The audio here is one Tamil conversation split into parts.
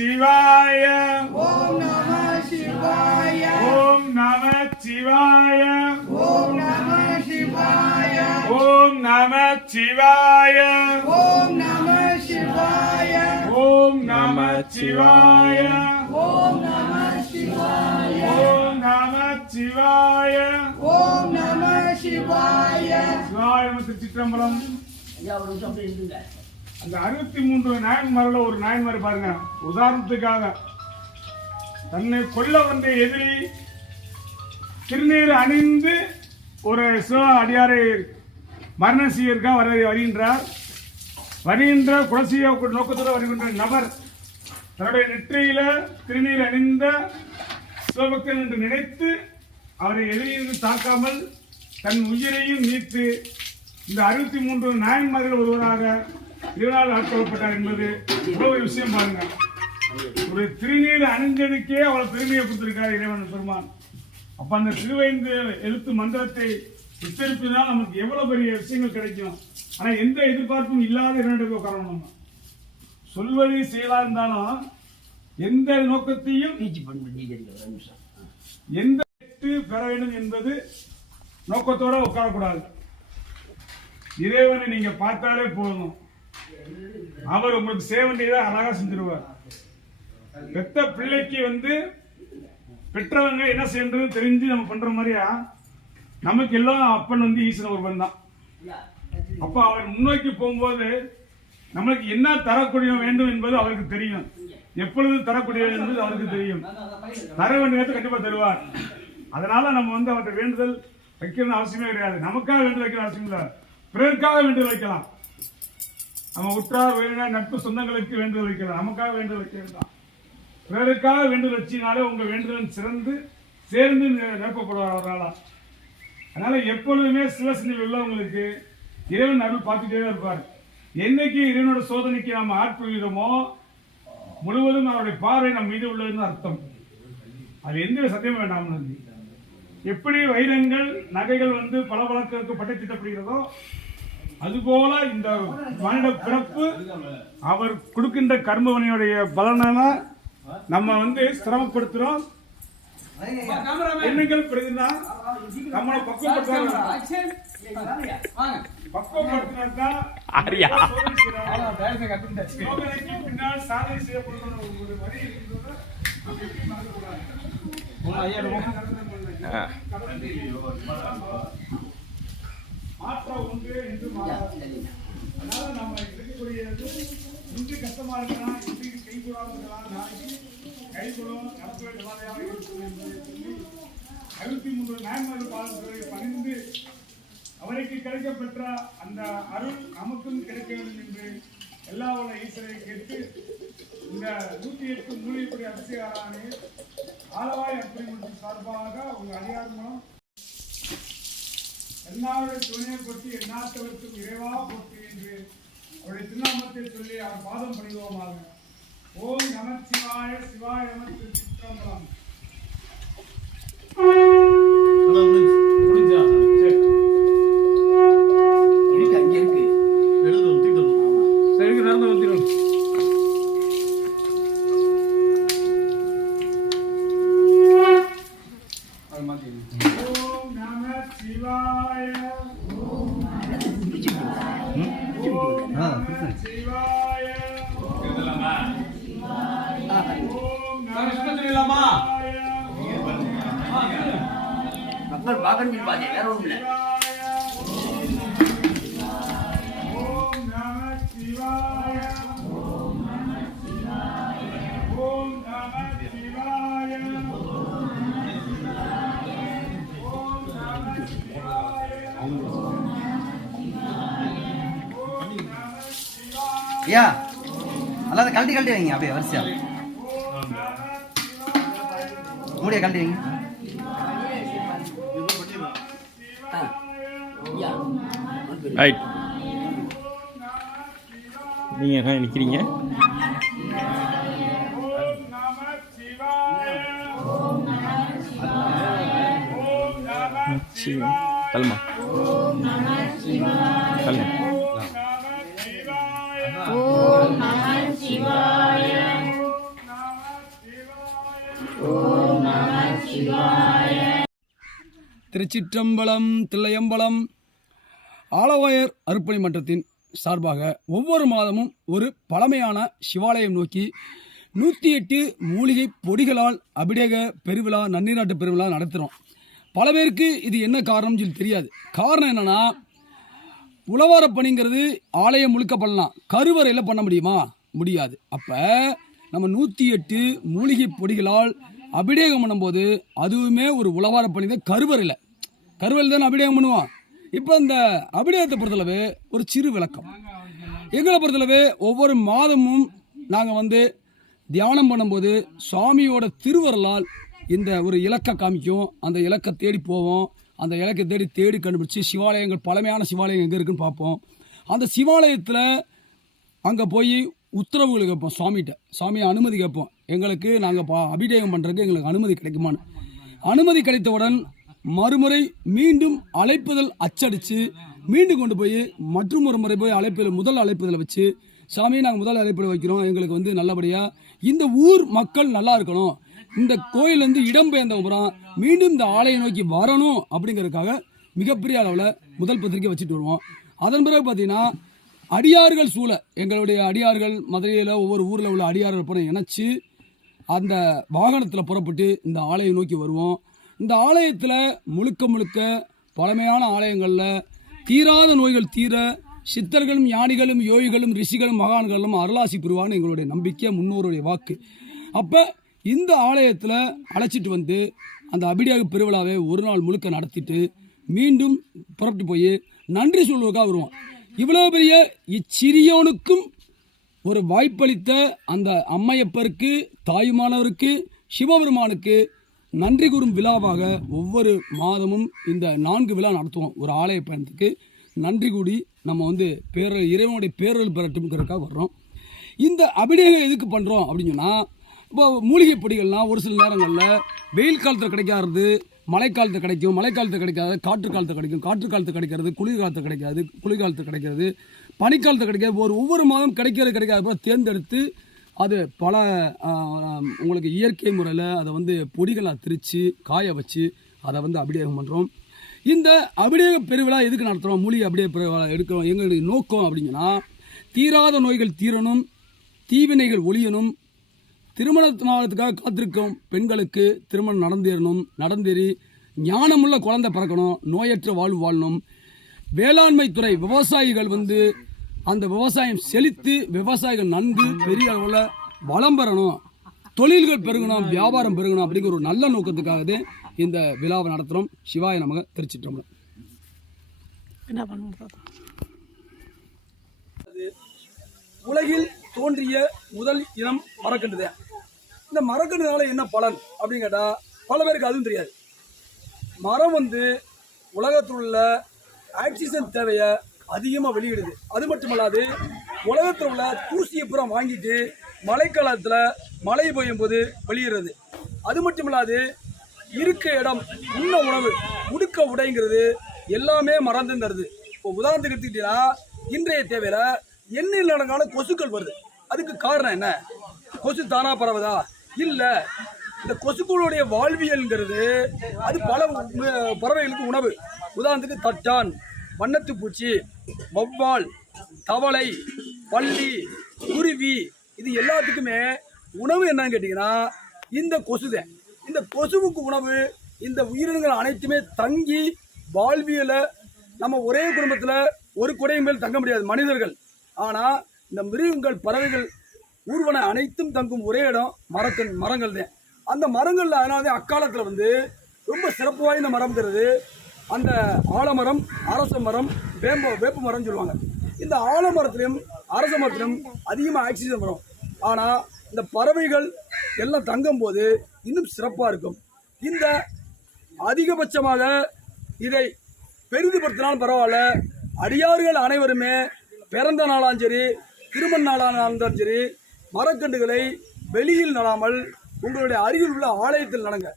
சிவாய. ஓம் நம சிவாய. ஓம் நம சிவாய. ஓம் நம சிவாய. ஓம் நம சிவாய. ஓம் நம சிவாய. ஓம் நம சிவாய. ஓம் நம சிவாய. ஓம் நம சிவாய. ஓம் நம சிவாய. சிவாய நம திருச்சிற்றம்பலம். அந்த அறுபத்தி மூன்று நாயன்மாரில் ஒரு நாயன்மார் பாருங்க உதாரணத்துக்காக. தன்னை கொல்ல வந்த எதிரி திருநீர் அணிந்து ஒரு சிவ அடியாரை மரண செய்யிருக்கா வர வருகின்றார். வருகின்ற குலசிய நோக்கத்தோடு வருகின்ற நபர் தன்னுடைய நெற்றியில திருநீர் அணிந்த சிவபக்தன் என்று நினைத்து அவரை எதிரியிருந்து தாக்காமல் தன் உயிரையும் நீத்து இந்த அறுபத்தி மூன்று நாயன்மார்கள் ஒருவராக இருநாள் ஆட்கொள்ளப்பட்டார் என்பது இவ்வளவு விஷயம் பாருங்க ஒரு திருநீர் அணிஞ்சதுக்கே அவ்வளவு பெருமையை கொடுத்திருக்கார் இறைவன் பெருமான். அப்ப அந்த திருவைந்து எழுத்து மந்திரத்தை உச்சரிப்புதான் நமக்கு எவ்வளவு பெரிய விஷயங்கள் கிடைக்கும். ஆனா எந்த எதிர்பார்ப்பும் இல்லாத இரண்டு உட்காரணும் நம்ம. சொல்வது செயலா இருந்தாலும் எந்த நோக்கத்தையும் எந்த பெற வேண்டும் என்பது நோக்கத்தோட உட்காரக்கூடாது. இறைவனை நீங்க பார்த்தாலே போதும். அவர் உங்களுக்கு செய்ய வேண்டியதை அழகா செஞ்சிருவார். பெத்த பிள்ளைக்கு வந்து பெற்றவங்க என்ன செய்யறது தெரிஞ்சு நம்ம பண்ற மாதிரியா நமக்கு எல்லாம் அப்பன் வந்து ஈசன் ஒருவன் தான். அப்ப அவர் முன்னோக்கி போகும்போது நம்மளுக்கு என்ன தரக்கூடிய வேண்டும் என்பது அவருக்கு தெரியும். எப்பொழுது தரக்கூடிய என்பது அவருக்கு தெரியும். தர வேண்டியது கண்டிப்பா தருவார். அதனால நம்ம வந்து அவர்கிட்ட வேண்டுதல் வைக்கணும்னு அவசியமே கிடையாது. நமக்காக வேண்டுதல் வைக்கணும் அவசியம் இல்லை. பிறருக்காக வேண்டுதல் வைக்கலாம். நம்ம உற்றார் உறவினர் நட்பு சொந்தங்களுக்கு வேண்டுதல் வைக்கலாம். நமக்காக வேண்டுதல் வைக்க வேண்டாம். பிறருக்காக வேண்டுதல் வச்சினாலே உங்கள் வேண்டுதல் சிறந்து சேர்ந்து நி- நிரப்பப்படுவார் அவரால் அதனால் எப்பொழுதுமே சிவசிந்தனை உள்ளவங்களுக்கு இறைவன் அருள் பார்த்துட்டே தான் இருப்பார். என்னைக்கு இறைவனோட சோதனைக்கு நாம் ஆட்கொள்கிறோமோ முழுவதும் அவருடைய பார்வை நம் மீது உள்ளதுன்னு அர்த்தம். அது எந்த சத்தியமும் வேண்டாம்னு எப்படி வைரங்கள் நகைகள் வந்து பல பழக்கத்துக்கு பட்டை திட்டப்படுகிறதோ அதுபோல இந்த மனித பிறப்பு அவர் கொடுக்கின்ற கர்மவனையுடைய பலனால நம்ம வந்து சிரமப்படுத்துறோம். எண்ணங்கள் பிறகுனா நம்மளை பக்குவப்படுத்துறாங்க பக்குவப்படுத்தினால்தான் பின்னால் சாதனை செய்யப்படணும் ஒரு வழி இருக்கின்றத மாற்றம் உண்டு என்று அதனால நம்ம இருக்கக்கூடியது இன்று கஷ்டமா இருக்கலாம் இன்று கை கூடாது இருக்கலாம் நாளைக்கு கை கூடும் நடத்துவே நிலையாக இருக்கும் என்பதை சொல்லி அறுபத்தி மூன்று நாயன்மார்கள் பாதங்களை பணிந்து அவருக்கு கிடைக்கப்பெற்ற அந்த அருள் நமக்கும் கிடைக்க வேண்டும் என்று எல்லா உள்ள ஈஸ்வரை கேட்டு இந்த நூத்தி எட்டு மூலிகைப்படி அபிஷேகாரானே ஆலவாய் அப்பிரிமன்ற சார்பாக உங்க அதிகாரம் மூலம் எல்லாருடைய துணையை பற்றி எந்நாட்டவருக்கும் இறைவா போற்றி என்று அவருடைய திருநாமத்தை சொல்லி அவர் பாதம் பணிவோமாக. ஓம் நம சிவாய சிவாய நம திருச்சிற்றம்பலம் பாபன் மீன் பாத்தியா வேற ஒன்றும் இல்லை ஐயா நல்லா கழட்டி கழட்டி வைங்க அப்படியே வரிசையா. மூடிய கழட்டி வைங்க. ரைட் நீங்கள் என்ன நிற்கிறீங்க கல்மா கல்மா திருச்சிற்றம்பலம் தில்லையம்பலம் ஆலவாயர் அர்ப்பணி மன்றத்தின் சார்பாக ஒவ்வொரு மாதமும் ஒரு பழமையான சிவாலயம் நோக்கி நூற்றி எட்டு மூலிகை பொடிகளால் அபிடேக பெருவிழா நன்னீராட்டு பெருவிழா நடத்துகிறோம் பல பேருக்கு இது என்ன காரணம்னு சொல்லி தெரியாது. காரணம் என்னென்னா உழவார பணிங்கிறது ஆலயம் முழுக்க பண்ணலாம். கருவறையில் பண்ண முடியுமா? முடியாது. அப்போ நம்ம நூற்றி எட்டு மூலிகை பொடிகளால் அபிடேகம் பண்ணும்போது அதுவுமே ஒரு உழவார பணி தான் கருவறையில். கருவறையில் தானே அபிடேகம் பண்ணுவோம்? இப்போ இந்த அபிடேகத்தை பொறுத்தளவு ஒரு சிறு விளக்கம். எங்களை பொறுத்தளவு ஒவ்வொரு மாதமும் நாங்கள் வந்து தியானம் பண்ணும்போது சுவாமியோட திருவரலால் இந்த ஒரு இலக்கை காமிக்கும். அந்த இலக்கை தேடி போவோம். அந்த இலக்கை தேடி தேடி கண்டுபிடிச்சி சிவாலயங்கள் பழமையான சிவாலயம் எங்கே இருக்குன்னு பார்ப்போம். அந்த சிவாலயத்தில் அங்கே போய் உத்தரவுகள் கேட்போம் சுவாமிகிட்ட. சுவாமியை அனுமதி கேட்போம். எங்களுக்கு நாங்கள் பா அபிஷேகம் பண்ணுறதுக்கு எங்களுக்கு அனுமதி கிடைக்குமான்னு. அனுமதி கிடைத்தவுடன் மறுமுறை மீண்டும் அழைப்புதல் அச்சடித்து மீண்டும் கொண்டு போய் மற்றும் ஒரு முறை போய் அழைப்பில் முதல் அழைப்புதலை வச்சு சாமியை நாங்கள் முதல் அழைப்பில் வைக்கிறோம். எங்களுக்கு வந்து நல்லபடியாக இந்த ஊர் மக்கள் நல்லா இருக்கணும். இந்த கோயில் வந்து இடம்பெயர்ந்த அப்புறம் மீண்டும் இந்த ஆலயம் நோக்கி வரணும் அப்படிங்கிறதுக்காக மிகப்பெரிய அளவில் முதல் பத்திரிக்கை வச்சுட்டு வருவோம். அதன் பிறகு பார்த்தீங்கன்னா அடியார்கள் சூழ எங்களுடைய அடியார்கள் மதுரையில் ஒவ்வொரு ஊரில் உள்ள அடியார்கள் போன இணைச்சி அந்த வாகனத்தில் புறப்பட்டு இந்த ஆலயம் நோக்கி வருவோம். இந்த ஆலயத்தில் முழுக்க முழுக்க பழமையான ஆலயங்களில் தீராத நோய்கள் தீர சித்தர்களும் ஞானிகளும் யோகிகளும் ரிஷிகளும் மகான்களும் அருளாசி பெறுவான்னு எங்களுடைய நம்பிக்கை முன்னோருடைய வாக்கு. அப்போ இந்த ஆலயத்தில் அழைச்சிட்டு வந்து அந்த அபிடியாக பெருவிழாவை ஒரு நாள் முழுக்க நடத்திட்டு மீண்டும் புறப்பட்டு போய் நன்றி சொல்வதற்காக வருவோம். இவ்வளோ பெரிய இச்சிறியோனுக்கும் ஒரு வாய்ப்பளித்த அந்த அம்மையப்பருக்கு தாயுமானவருக்கு சிவபெருமானுக்கு நன்றி கூறும் விழாவாக ஒவ்வொரு மாதமும் இந்த நான்கு விழா நடத்துவோம். ஒரு ஆலய பயணத்துக்கு நன்றி கூடி நம்ம வந்து பேர இறைவனுடைய பேரல் பெறட்டும்ங்கிறதுக்காக வர்றோம். இந்த அபிடேகம் எதுக்கு பண்ணுறோம் அப்படின்னு சொன்னால் இப்போ மூலிகை பொடிகள்லாம் ஒரு சில நேரங்களில் வெயில் காலத்தில் கிடைக்காது மழை காலத்தில் கிடைக்கும் மழை காலத்தில் கிடைக்காது காற்று காலத்தில் கிடைக்கும் காற்று காலத்தில் கிடைக்கிறது குளிர் காலத்தில் கிடைக்காது குளிர் காலத்தில் கிடைக்கிறது பனிக்காலத்தில் கிடைக்காது ஒரு ஒவ்வொரு மாதம் கிடைக்கிறது கிடைக்காத போல தேர்ந்தெடுத்து அது பல உங்களுக்கு இயற்கை முறையில் அதை வந்து பொடிகளாக திரித்து காய வச்சு அதை வந்து அபிடேகம் பண்ணுறோம் இந்த அபிடேக பெருவிழா எதுக்கு நடத்துகிறோம் மூலிகை அபிடேக பெருவிழா எடுக்கிறோம். எங்களுடைய நோக்கம் அப்படிங்கன்னா தீராத நோய்கள் தீரணும் தீவினைகள் ஒழியணும் திருமணமாகறதுக்காக காத்திருக்கும் பெண்களுக்கு திருமணம் நடந்தேறணும் நடந்தேறி ஞானமுள்ள குழந்தை பிறக்கணும் நோயற்ற வாழ்வு வாழணும். வேளாண்மை துறை விவசாயிகள் வந்து அந்த விவசாயம் செழித்து விவசாயிகள் நன்கு பெரிய அளவில் வளம் பெறணும். தொழில்கள் பெருகணும் வியாபாரம் பெருகணும் அப்படிங்கிற ஒரு நல்ல நோக்கத்துக்காகவே இந்த விழாவை நடத்துகிறோம் சிவாய நமக திருச்சிட்டோம் உலகில் தோன்றிய முதல் இனம் மரக்கன்று இந்த மரக்கன்றுனால என்ன பலன் அப்படின்னு கேட்டால் பல பேருக்கு அதுவும் தெரியாது. மரம் வந்து உலகத்தில் உள்ள ஆக்சிஜன் தேவையை அதிகமாக வெளியிடுது. அது மட்டுமல்லாது உலகத்தில் உள்ள தூசியை பூரா வாங்கிட்டு மழைக்காலத்தில் மழை பெய்யும் போது வெளியிடுறது. அது மட்டுமல்லாது இருக்க இடம் உண்ண உணவு உடுக்க உடைங்கிறது எல்லாமே மறந்து தருது. இப்போ உதாரணத்துக்கு எடுத்துக்கிட்டீங்கன்னா இன்றைய தேவையில் எண்ணில் நடங்கான கொசுக்கள் வருது. அதுக்கு காரணம் என்ன? கொசு தானா பரவுதா? இல்லை இந்த கொசுக்களுடைய வாழ்வியல்ங்கிறது அது பல பறவைகளுக்கு உணவு. உதாரணத்துக்கு தட்டான் வண்ணத்துப்பூச்சி வௌவால் தவளை பள்ளி குருவி இது எல்லாத்துக்குமே உணவு என்னன்னு கேட்டிங்கன்னா இந்த கொசுதான். இந்த கொசுவுக்கு உணவு இந்த உயிரினங்கள் அனைத்துமே தங்கி வாழ்வியலை நம்ம ஒரே குடும்பத்தில் ஒரு குடையும் மேல் தங்க முடியாது மனிதர்கள். ஆனால் இந்த மிருகங்கள் பறவைகள் ஊர்வன அனைத்தும் தங்கும் ஒரே இடம் மரத்தின் மரங்கள் தான் அந்த மரங்களில் அதனால தான் அக்காலத்தில் வந்து ரொம்ப சிறப்பு வாய்ந்த மரம்ங்கிறது அந்த ஆலமரம் அரச மரம் வேம்ப வேப்ப மரம்னு சொல்லுவாங்க. இந்த ஆலமரத்துலேயும் அரச மரத்திலும் அதிகமாக ஆக்சிஜன் வரும். ஆனால் இந்த பறவைகள் எல்லாம் தங்கும் போது இன்னும் சிறப்பாக இருக்கும். இந்த அதிகபட்சமாக இதை பெரிதுபடுத்தினாலும் பரவாயில்ல. அடியார்கள் அனைவருமே பிறந்த நாளாம் சரி திருமண நாளானாலும் இருந்தாலும் சரி மரக்கன்றுகளை வெளியில் நடாமல் உங்களுடைய அருகில் உள்ள ஆலயத்தில் நடங்க.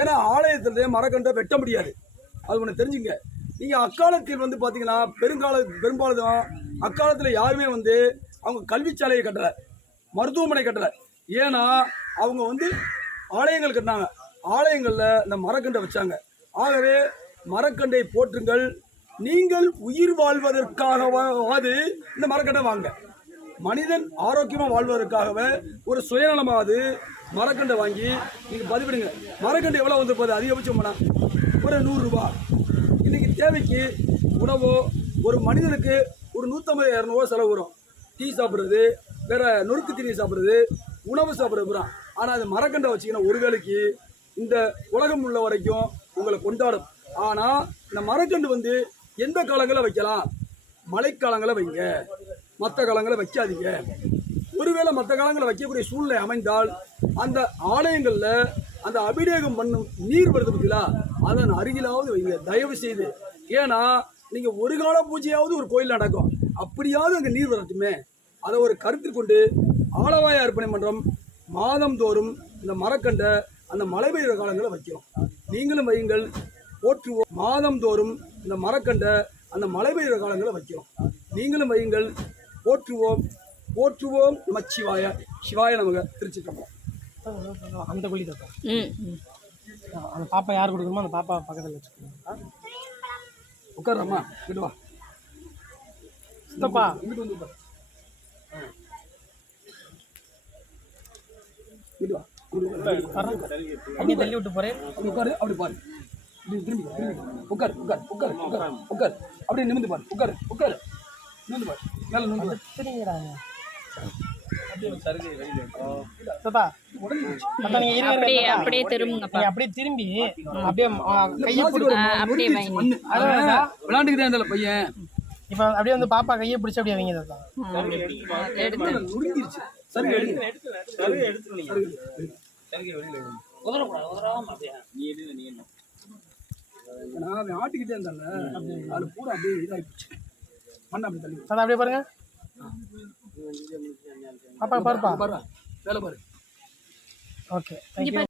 ஏன்னா ஆலயத்தில் மரக்கண்டை வெட்ட முடியாது. அது ஒன்று தெரிஞ்சுங்க. நீங்கள் அக்காலத்தில் வந்து பார்த்தீங்கன்னா பெருங்கால பெரும்பாலும் அக்காலத்தில் யாருமே வந்து அவங்க கல்விச்சாலையை கட்டலை மருத்துவமனை கட்டலை. ஏன்னா அவங்க வந்து ஆலயங்கள் கட்டினாங்க. ஆலயங்களில் இந்த மரக்கண்டை வச்சாங்க. ஆகவே மரக்கண்டை போற்றுங்கள். நீங்கள் உயிர் வாழ்வதற்காகவாது இந்த மரக்கண்டை வாங்க. மனிதன் ஆரோக்கியமாக வாழ்வதற்காகவே ஒரு சுயநலமாவது மரக்கண்டை வாங்கி நீங்கள் பதிவிடுங்க. மரக்கண்டை எவ்வளோ வந்து போகுது அதிகபட்சம் போனால் ஒரு நூறுரூவா இன்றைக்கி தேவைக்கு உணவோ ஒரு மனிதனுக்கு ஒரு நூற்றம்பது இரநூறுவா செலவு வரும். டீ சாப்பிட்றது வேற நொறுக்கு தீனி சாப்பிட்றது உணவு சாப்பிட்றது பூரா. ஆனால் அது மரக்கண்டை வச்சிங்கன்னா ஒரு வேலைக்கு இந்த உலகம் உள்ள வரைக்கும் உங்களை கொண்டாடும். ஆனால் இந்த மரக்கண்டு வந்து எந்த காலங்களில் வைக்கலாம்? மழைக்காலங்களில் வைங்க. மற்ற காலங்களில் வைக்காதீங்க. ஒருவேளை மற்ற காலங்களில் வைக்கக்கூடிய சூழ்நிலை அமைந்தால் அந்த ஆலயங்களில் அந்த அபிடேகம் பண்ணும் நீர் வருது பார்த்தீங்களா அதன் அருகிலாவது வைங்க. தயவு செய்து ஏன்னா நீங்கள் ஒரு கால பூஜையாவது ஒரு கோயில் நடக்கும். அப்படியாவது அங்கே நீர் வரட்டுமே. அதை ஒரு கருத்தில் கொண்டு ஆலவாய அர்ப்பணை மன்றம் மாதந்தோறும் இந்த மரக்கண்டை அந்த மழை பெய்கிற காலங்களில் வைக்கிறோம். நீங்களும் வையுங்கள். போற்றுவோம். மாதந்தோறும் இந்த மரக்கண்டை அந்த மழை பெய்கிற காலங்களில் வைக்கிறோம். நீங்களும் வையுங்கள். போற்றுவோம். போற்றுவோம் நமச்சிவாய சிவாய. நமக. திருச்சி அந்த ம். ம். அந்த பாப்பா யார் கொடுக்குறோமோ அந்த பாப்பா பக்கத்தில் வச்சுக்கோங்க. உட்காரம்மா இங்கிட்டு வா. சித்தப்பா இங்கிட்டு வந்து உட்கார். இங்கிட்டு வா. அப்படியே தள்ளி விட்டு போறேன். உட்காரு அப்படி பாரு. திரும்பி திரும்பி. உட்காரு உட்கார் உட்காரு உட்கார் உட்கார். அப்படியே நிமிந்து பாரு. உட்காரு உட்காரு. நிமிந்து பாரு. மேல நிமிந்து நீங்க இருங்க, இருங்க, அப்படியே. அப்படியே திரும்புங்கப்பா. நீங்க அப்படியே திரும்பி அப்படியே கையை அப்படியே இருந்தால பையன். இப்போ அப்படியே வந்து பாப்பா கையை பிடிச்சி அப்படியே வைங்க எடுத்து சரி எடுங்க. நான் அவன் ஆட்டிக்கிட்டே இருந்தால அது பூரா அப்படியே இதாகிடுச்சு மண்ணை அப்படி தள்ளி அப்படியே பாருங்க. பாப்பா பாருப்பா. பாரு. வேலை பாரு. Okay thank you